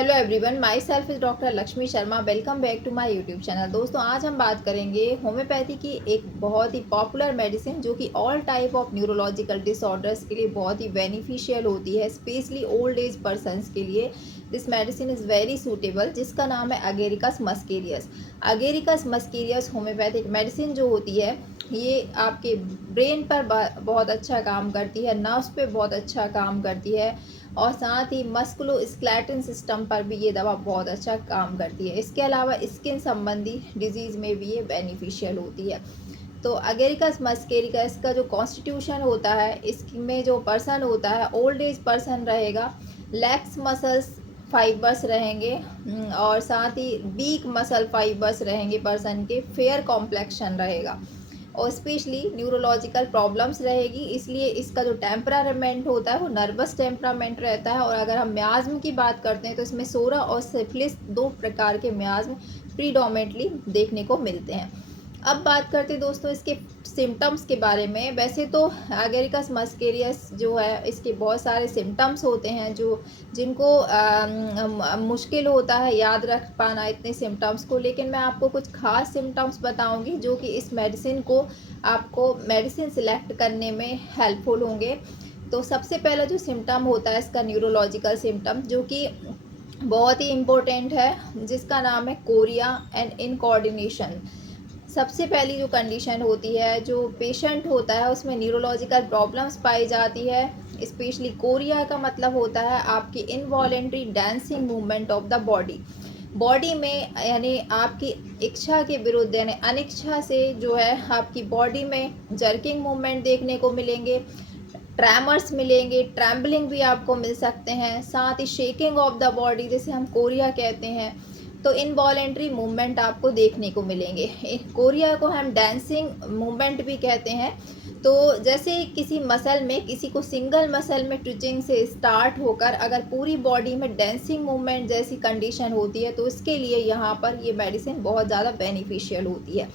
Hello everyone, myself is doctor Lakshmi Sharma. Welcome back to my YouTube channel. दोस्तों, आज हम बात करेंगे होम्योपैथी की एक बहुत ही पॉपुलर मेडिसिन जो कि all type of neurological disorders के लिए बहुत ही बेनिफिशियल होती है, स्पेशली ओल्ड एज पर्सनस के लिए। This medicine is very suitable, जिसका नाम है अगेरिकस मस्केरियस। अगेरिकस मस्केरियस होम्योपैथिक मेडिसिन जो होती है, ये आपके ब्रेन पर बहुत अच्छा काम करती है, नर्व्स पे बहुत अच्छा काम करती है और साथ ही मस्कुलोस्केलेटल सिस्टम पर भी ये दवा बहुत अच्छा काम करती है। इसके अलावा स्किन संबंधी डिजीज़ में भी ये बेनिफिशियल होती है। तो अगेरिकस मस्केरिकस का जो कॉन्स्टिट्यूशन होता है, इसमें जो पर्सन होता है ओल्ड एज पर्सन रहेगा, लेग्स मसल्स फाइबर्स रहेंगे और साथ ही वीक मसल फाइबर्स रहेंगे पर्सन के, फेयर कॉम्प्लेक्शन रहेगा और स्पेशली न्यूरोलॉजिकल प्रॉब्लम्स रहेगी। इसलिए इसका जो टेम्परामेंट होता है वो नर्वस टेम्परामेंट रहता है। और अगर हम म्याज़्म की बात करते हैं तो इसमें सोरा और सिफिलिस दो प्रकार के म्याज़्म प्रीडोमिनेटली देखने को मिलते हैं। अब बात करते हैं दोस्तों इसके सिम्टम्स के बारे में। वैसे तो एगेरिकस मस्केरियस जो है, इसके बहुत सारे सिम्टम्स होते हैं जो जिनको मुश्किल होता है याद रख पाना इतने सिम्टम्स को, लेकिन मैं आपको कुछ खास सिम्टम्स बताऊंगी जो कि इस मेडिसिन को आपको मेडिसिन सिलेक्ट करने में हेल्पफुल होंगे। तो सबसे पहला जो सिम्टम होता है इसका न्यूरोलॉजिकल सिम्टम, जो कि बहुत ही इम्पोर्टेंट है, जिसका नाम है कोरिया एंड इनकोऑर्डिनेशन। सबसे पहली जो कंडीशन होती है, जो पेशेंट होता है उसमें न्यूरोलॉजिकल प्रॉब्लम्स पाई जाती है। स्पेशली कोरिया का मतलब होता है आपकी involuntary dancing movement of the body में, यानी आपकी इच्छा के विरुद्ध यानी अनिच्छा से जो है आपकी बॉडी में जर्किंग मूवमेंट देखने को मिलेंगे, ट्रैमर्स मिलेंगे, ट्रैम्बलिंग भी आपको मिल सकते हैं, साथ ही शेकिंग ऑफ द बॉडी जिसे हम कोरिया कहते हैं। तो इनवॉलेंट्री मूवमेंट आपको देखने को मिलेंगे। कोरिया को हम डांसिंग मूवमेंट भी कहते हैं। तो जैसे किसी मसल में, किसी को सिंगल मसल में ट्विचिंग से स्टार्ट होकर अगर पूरी बॉडी में डांसिंग मूवमेंट जैसी कंडीशन होती है, तो इसके लिए यहाँ पर ये मेडिसिन बहुत ज़्यादा बेनिफिशियल होती है।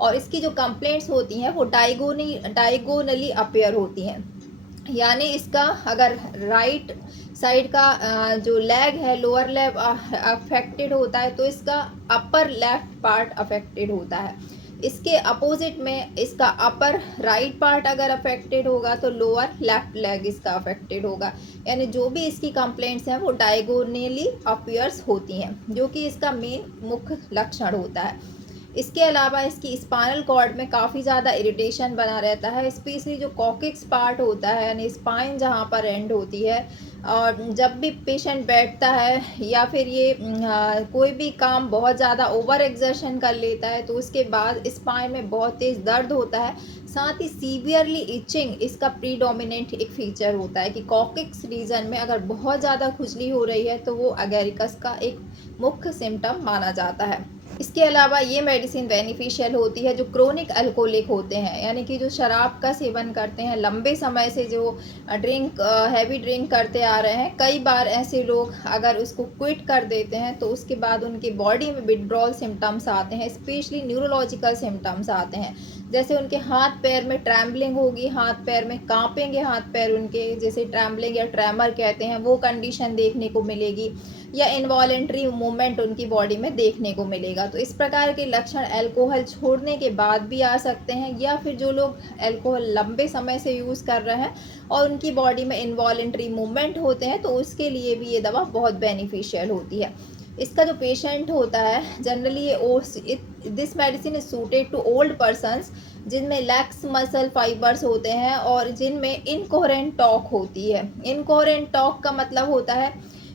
और इसकी जो कंप्लेंट्स होती हैं वो डायगोनली अपेयर होती हैं, यानी इसका अगर राइट साइड का जो लेग है, लोअर लेग अफेक्टेड होता है, तो इसका अपर लेफ्ट पार्ट अफेक्टेड होता है। इसके अपोजिट में इसका अपर राइट पार्ट अगर अफेक्टेड होगा तो लोअर लेफ्ट लेग इसका अफेक्टेड होगा। यानी जो भी इसकी कंप्लेंट्स हैं वो डायगोनली अपीयर्स होती हैं, जो कि इसका मेन मुख्य लक्षण होता है। इसके अलावा इसकी स्पाइनल कॉर्ड में काफ़ी ज़्यादा इरिटेशन बना रहता है, स्पेशली जो कॉक्सिक्स पार्ट होता है यानी स्पाइन जहाँ पर एंड होती है। और जब भी पेशेंट बैठता है या फिर ये कोई भी काम बहुत ज़्यादा ओवर एक्सर्शन कर लेता है, तो उसके बाद स्पाइन में बहुत तेज़ दर्द होता है। साथ ही सीवियरली इचिंग इसका प्रीडोमिनेंट एक फीचर होता है कि कॉक्सिक्स रीजन में अगर बहुत ज़्यादा खुजली हो रही है तो वो अगेरिकस का एक मुख्य सिम्टम माना जाता है। इसके अलावा ये मेडिसिन बेनिफिशियल होती है जो क्रोनिक अल्कोहलिक होते हैं, यानी कि जो शराब का सेवन करते हैं, लंबे समय से जो हैवी ड्रिंक करते आ रहे हैं। कई बार ऐसे लोग अगर उसको क्विट कर देते हैं तो उसके बाद उनकी बॉडी में विड्रॉल सिम्टम्स आते हैं, स्पेशली न्यूरोलॉजिकल सिम्टम्स आते हैं। जैसे उनके हाथ पैर में ट्रैम्बलिंग होगी, हाथ पैर में कांपेंगे हाथ पैर उनके, जैसे ट्रैम्बलिंग या ट्रैमर कहते हैं, वो कंडीशन देखने को मिलेगी, या इनवॉलेंट्री मूवमेंट उनकी बॉडी में देखने को मिलेगा। तो इस प्रकार के लक्षण अल्कोहल छोड़ने के बाद भी आ सकते हैं, या फिर जो लोग अल्कोहल लंबे समय से यूज़ कर रहे हैं और उनकी बॉडी में इनवॉलेंट्री मूवमेंट होते हैं, तो उसके लिए भी ये दवा बहुत बेनिफिशियल होती है। इसका जो पेशेंट होता है जनरली ये this medicine is suited to old persons जिनमें लैक्स मसल फाइबर्स होते हैं और जिनमें इनकोहेरेंट टॉक होती है। इनकोहेरेंट टॉक का मतलब होता है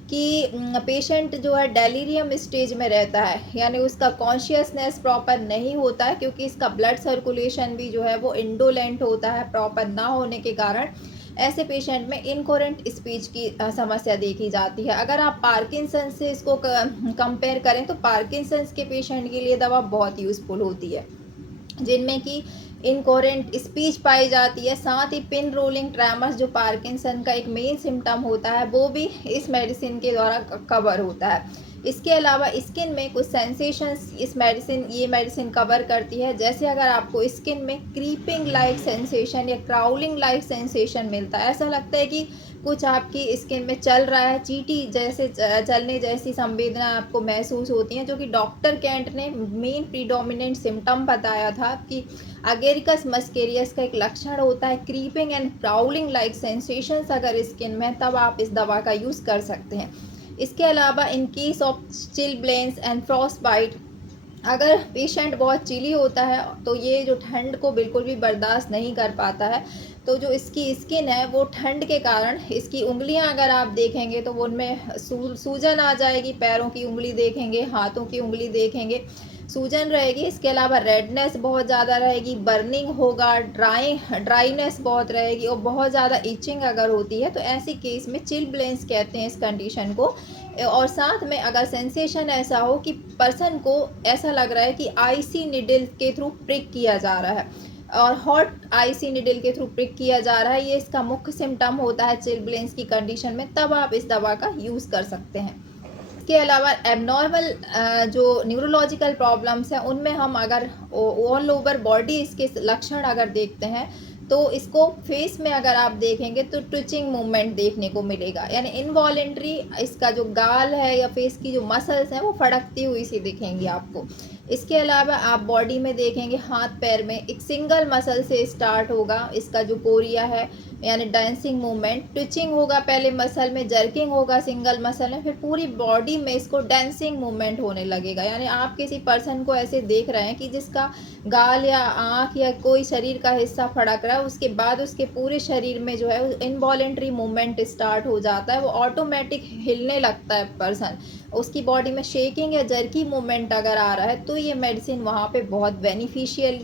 कि पेशेंट जो है डेलीरियम स्टेज में रहता है, यानी उसका कॉन्शियसनेस प्रॉपर नहीं होता है, क्योंकि इसका ब्लड सर्कुलेशन भी जो है वो इंडोलेंट होता है प्रॉपर ना होने के कारण। ऐसे पेशेंट में इनकोहेरेंट स्पीच की समस्या देखी जाती है। अगर आप पार्किंसन से इसको कंपेयर करें तो पार्किंसंस के पेशेंट के लिए दवा बहुत यूज़फुल होती है, जिनमें कि इनकोहेरेंट स्पीच पाई जाती है। साथ ही पिन रोलिंग ट्रैमर्स जो पार्किंसन का एक मेन सिम्टम होता है, वो भी इस मेडिसिन के द्वारा कवर होता है। इसके अलावा स्किन में कुछ सेंसेशंस ये मेडिसिन कवर करती है। जैसे अगर आपको स्किन में क्रीपिंग लाइक सेंसेशन या क्राउलिंग लाइक सेंसेशन मिलता है, ऐसा लगता है कि कुछ आपकी स्किन में चल रहा है, चींटी जैसे चलने जैसी संवेदना आपको महसूस होती हैं, जो कि डॉक्टर केंट ने मेन प्रीडोमिनेंट सिम्टम बताया था कि अगेरिकस मस्केरियस का एक लक्षण होता है creeping and crawling like sensations अगर स्किन में, तब आप इस दवा का यूज़ कर सकते हैं। इसके अलावा in case of chilblains and frostbite, अगर पेशेंट बहुत चिली होता है तो ये जो ठंड को बिल्कुल भी बर्दाश्त नहीं कर पाता है, तो जो इसकी स्किन है वो ठंड के कारण इसकी उंगलियां अगर आप देखेंगे तो वो उनमें सूजन आ जाएगी, पैरों की उंगली देखेंगे, हाथों की उंगली देखेंगे, सूजन रहेगी। इसके अलावा रेडनेस बहुत ज़्यादा रहेगी, बर्निंग होगा, ड्राइनेस बहुत रहेगी और बहुत ज़्यादा इचिंग अगर होती है तो ऐसी केस में चिलब्लेंस कहते हैं इस कंडीशन को। और साथ में अगर सेंसेशन ऐसा हो कि पर्सन को ऐसा लग रहा है कि आईसी निडल के थ्रू प्रिक किया जा रहा है और हॉट आईसी निडल के थ्रू प्रिक किया जा रहा है, ये इसका मुख्य सिम्टम होता है चिलब्लेंस की कंडीशन में, तब आप इस दवा का यूज़ कर सकते हैं। इसके अलावा एबनॉर्मल जो न्यूरोलॉजिकल प्रॉब्लम्स हैं उनमें हम अगर ऑल ओवर बॉडी इसके लक्षण अगर देखते हैं तो इसको फेस में अगर आप देखेंगे तो ट्विचिंग मूवमेंट देखने को मिलेगा, यानी इनवॉलेंट्री इसका जो गाल है या फेस की जो मसल्स हैं वो फड़कती हुई सी दिखेंगी आपको। इसके अलावा आप बॉडी में देखेंगे हाथ पैर में एक सिंगल मसल से स्टार्ट होगा इसका जो कोरिया है, यानी डांसिंग मूवमेंट, ट्विचिंग होगा पहले मसल में, जर्किंग होगा सिंगल मसल में, फिर पूरी बॉडी में इसको डांसिंग मूवमेंट होने लगेगा। यानी आप किसी पर्सन को ऐसे देख रहे हैं कि जिसका गाल या आँख या कोई शरीर का हिस्सा फड़क रहा है, उसके बाद उसके पूरे शरीर में जो है इनवॉलेंट्री मूवमेंट स्टार्ट हो जाता है, वो ऑटोमेटिक हिलने लगता है पर्सन, उसकी बॉडी में शेकिंग या जर्की मूवमेंट अगर आ रहा है तो ये मेडिसिन वहाँ पे बहुत बेनिफिशियल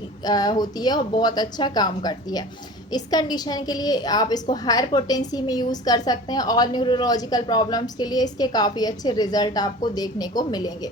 होती है और बहुत अच्छा काम करती है। इस कंडीशन के लिए आप इसको हायर पोटेंसी में यूज़ कर सकते हैं और न्यूरोलॉजिकल प्रॉब्लम्स के लिए इसके काफ़ी अच्छे रिजल्ट आपको देखने को मिलेंगे।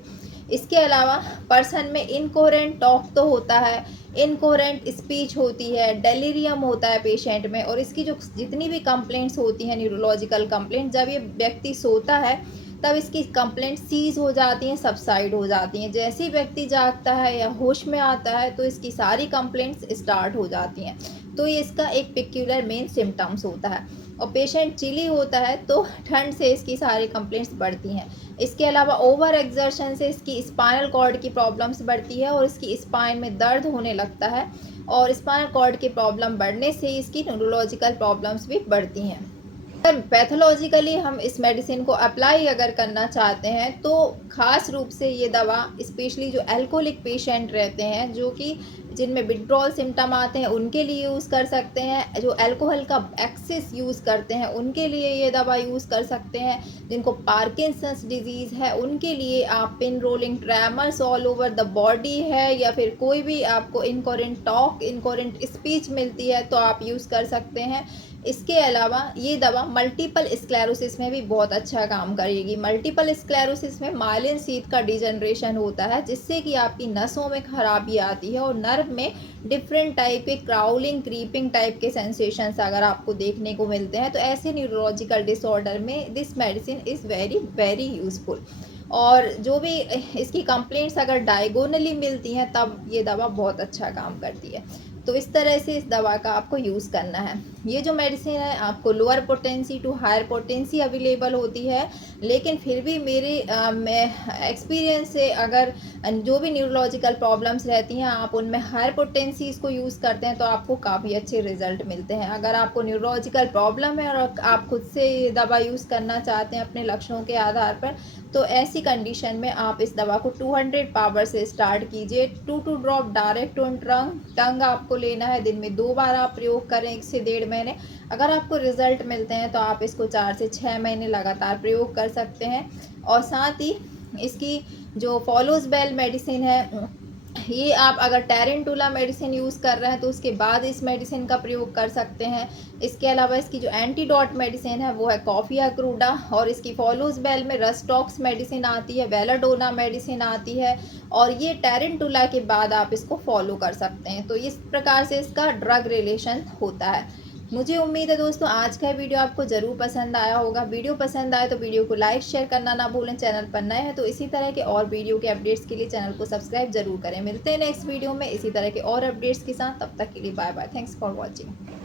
इसके अलावा पर्सन में इनकोहेरेंट टॉक तो होता है, इनकोहेरेंट स्पीच होती है, डेलीरियम होता है पेशेंट में, और इसकी जो जितनी भी कंप्लेंट्स होती हैं न्यूरोलॉजिकल कंप्लेंट, जब ये व्यक्ति सोता है तब इसकी कंप्लेंट सीज हो जाती हैं, सबसाइड हो जाती हैं। जैसे ही व्यक्ति जागता है या होश में आता है तो इसकी सारी कंप्लेंट्स स्टार्ट हो जाती हैं। तो ये इसका एक पिक्यूलर मेन सिम्टम्स होता है। और पेशेंट चिली होता है तो ठंड से इसकी सारी कंप्लेंट्स बढ़ती हैं। इसके अलावा ओवर एक्सर्शन से इसकी स्पाइनल कॉर्ड की प्रॉब्लम्स बढ़ती है और इसकी स्पाइन में दर्द होने लगता है, और स्पाइनल कॉर्ड की प्रॉब्लम बढ़ने से इसकी न्यूरोलॉजिकल प्रॉब्लम्स भी बढ़ती हैं। अगर पैथोलॉजिकली हम इस मेडिसिन को अप्लाई अगर करना चाहते हैं तो ख़ास रूप से ये दवा स्पेशली जो अल्कोहलिक पेशेंट रहते हैं, जो कि जिनमें विड्रॉल सिम्टम आते हैं, उनके लिए यूज़ कर सकते हैं। जो अल्कोहल का एक्सेस यूज़ करते हैं उनके लिए ये दवा यूज़ कर सकते हैं। जिनको पार्किंसंस डिजीज़ है उनके लिए आप pin rolling tremors all over the body है, या फिर कोई भी आपको इनकोहेरेंट टॉक, इनकोहेरेंट स्पीच मिलती है तो आप यूज़ कर सकते हैं। इसके अलावा ये दवा मल्टीपल स्क्लेरोसिस में भी बहुत अच्छा काम करेगी। मल्टीपल स्क्लेरोसिस में माइलिन शीथ का डिजनरेशन होता है, जिससे कि आपकी नसों में खराबी आती है और नर्व में डिफरेंट टाइप के क्राउलिंग, क्रीपिंग टाइप के सेंसेशंस अगर आपको देखने को मिलते हैं, तो ऐसे न्यूरोलॉजिकल डिसऑर्डर में this medicine is very very useful. और जो भी इसकी कंप्लेंट्स अगर डायगोनली मिलती हैं तब ये दवा बहुत अच्छा काम करती है। तो इस तरह से इस दवा का आपको यूज़ करना है। ये जो मेडिसिन है आपको lower potency to higher potency available होती है, लेकिन फिर भी मेरे एक्सपीरियंस से अगर जो भी न्यूरोलॉजिकल प्रॉब्लम्स रहती हैं आप उनमें हायर पोटेंसी इसको यूज़ करते हैं तो आपको काफ़ी अच्छे रिजल्ट मिलते हैं। अगर आपको न्यूरोलॉजिकल प्रॉब्लम है और आप खुद से ये दवा यूज़ करना चाहते हैं अपने लक्षणों के आधार पर, तो ऐसी कंडीशन में आप इस दवा को 200 पावर से स्टार्ट कीजिए। 2 ड्रॉप डायरेक्ट ऑन टंग आपको लेना है। दिन में 2 बार आप प्रयोग करें 1 से 1.5 महीने। अगर आपको रिजल्ट मिलते हैं तो आप इसको 4 से 6 महीने लगातार प्रयोग कर सकते हैं। और साथ ही इसकी जो फॉलोज बेल मेडिसिन है, ये आप अगर टेरेंटुला मेडिसिन यूज़ कर रहे हैं तो उसके बाद इस मेडिसिन का प्रयोग कर सकते हैं। इसके अलावा इसकी जो एंटीडॉट मेडिसिन है वो है कॉफिया क्रूडा, और इसकी फॉलोज बेल में रस्टॉक्स मेडिसिन आती है, बेलाडोना मेडिसिन आती है, और ये टेरेंटुला के बाद आप इसको फॉलो कर सकते हैं। तो इस प्रकार से इसका ड्रग रिलेशन होता है। मुझे उम्मीद है दोस्तों आज का वीडियो आपको ज़रूर पसंद आया होगा। वीडियो पसंद आए तो वीडियो को लाइक शेयर करना ना भूलें। चैनल पर नए हैं तो इसी तरह के और वीडियो के अपडेट्स के लिए चैनल को सब्सक्राइब जरूर करें। मिलते हैं नेक्स्ट वीडियो में इसी तरह के और अपडेट्स के साथ। तब तक के लिए bye bye. Thanks for watching.